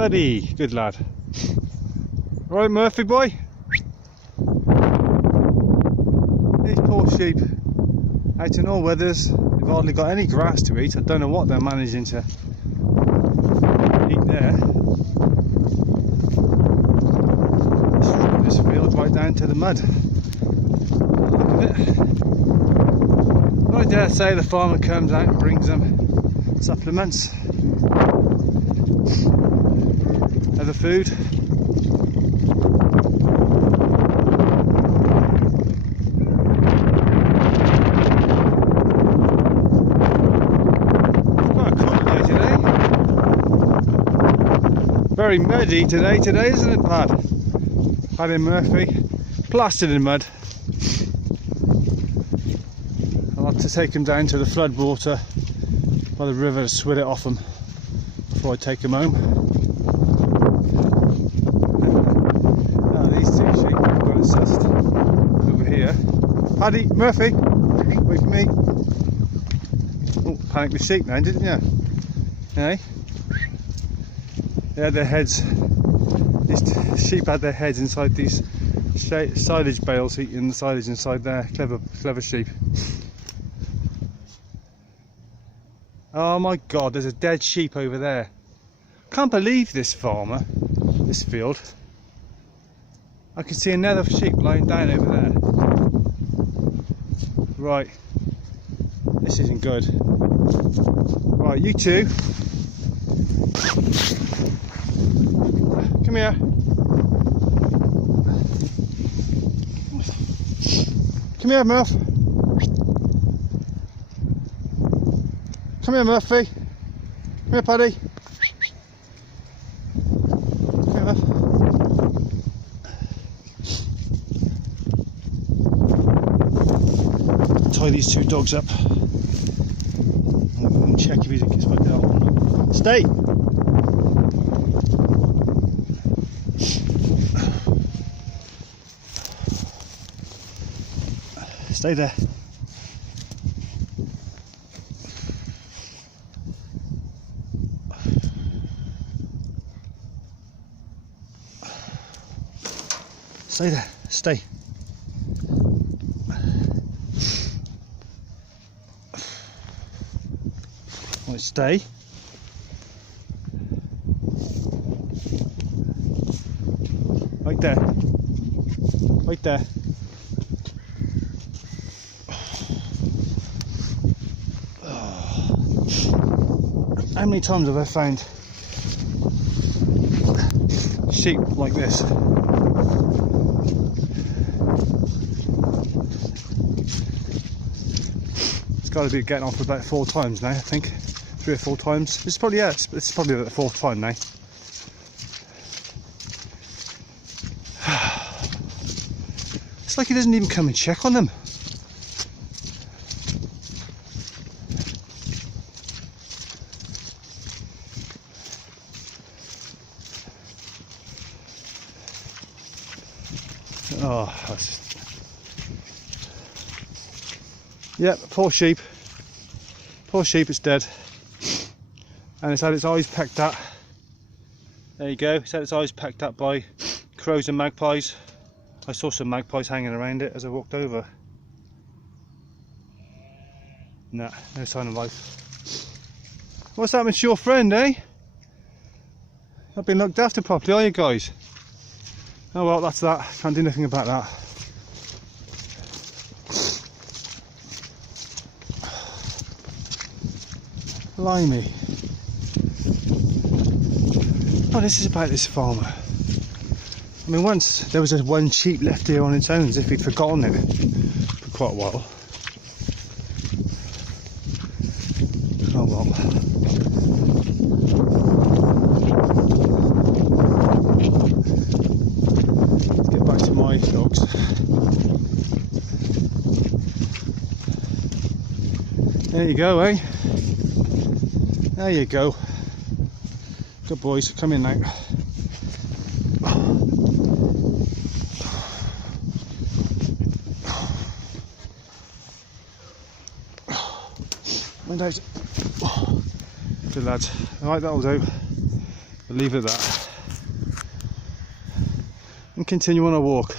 Buddy, good lad. Right, Murphy boy. These poor sheep out in all weathers. They've hardly got any grass to eat. I don't know what they're managing to eat there. This field right down to the mud. Look at it. I dare say the farmer comes out and brings them supplements, other food. Quite a cold day today. Very muddy today, isn't it, Pad? Paddy Murphy, plastered in mud. I'll have to take him down to the flood water by the river to swit it off them before I take him home. Now these two sheep have got it sussed over here. Paddy, Murphy, wait for me. Oh, panicked the sheep now, didn't you? Eh? They had their heads, these sheep had their heads inside these silage bales, eating the silage inside there. Clever sheep. Oh my God, there's a dead sheep over there. Can't believe this farmer, this field. I can see another sheep lying down over there. Right, this isn't good. Right, you two. Come here. Come here, Murph. Come here, Murphy. Come here, Paddy. Come here, Murph. Tie these two dogs up and check if he's gets back out. Stay. Stay there. Stay there, stay. Right, stay. Right there. Right there. How many times have I found sheep like this? It's got to be getting on for about 4 times now, I think. 3 or 4 times. It's probably, yeah, it's probably about the 4th time now. It's like he doesn't even come and check on them. Oh, that's just... Yep, poor sheep. Poor sheep, it's dead. And it's had its eyes pecked at. There you go, it's had its eyes pecked at by crows and magpies. I saw some magpies hanging around it as I walked over. Nah, no sign of life. What's happened to your friend, eh? Not been looked after properly, are you guys? Oh well, that's that. Can't do nothing about that. Blimey. Oh, this is about this farmer. I mean, once there was one sheep left here on its own, as if he'd forgotten it for quite a while. Oh well. Let's get back to my dogs. There you go, eh? There you go. Good boys, come in now. Wind out. Good lads. Right, that'll do. We'll leave it at that and continue on our walk.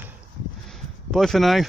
Bye for now.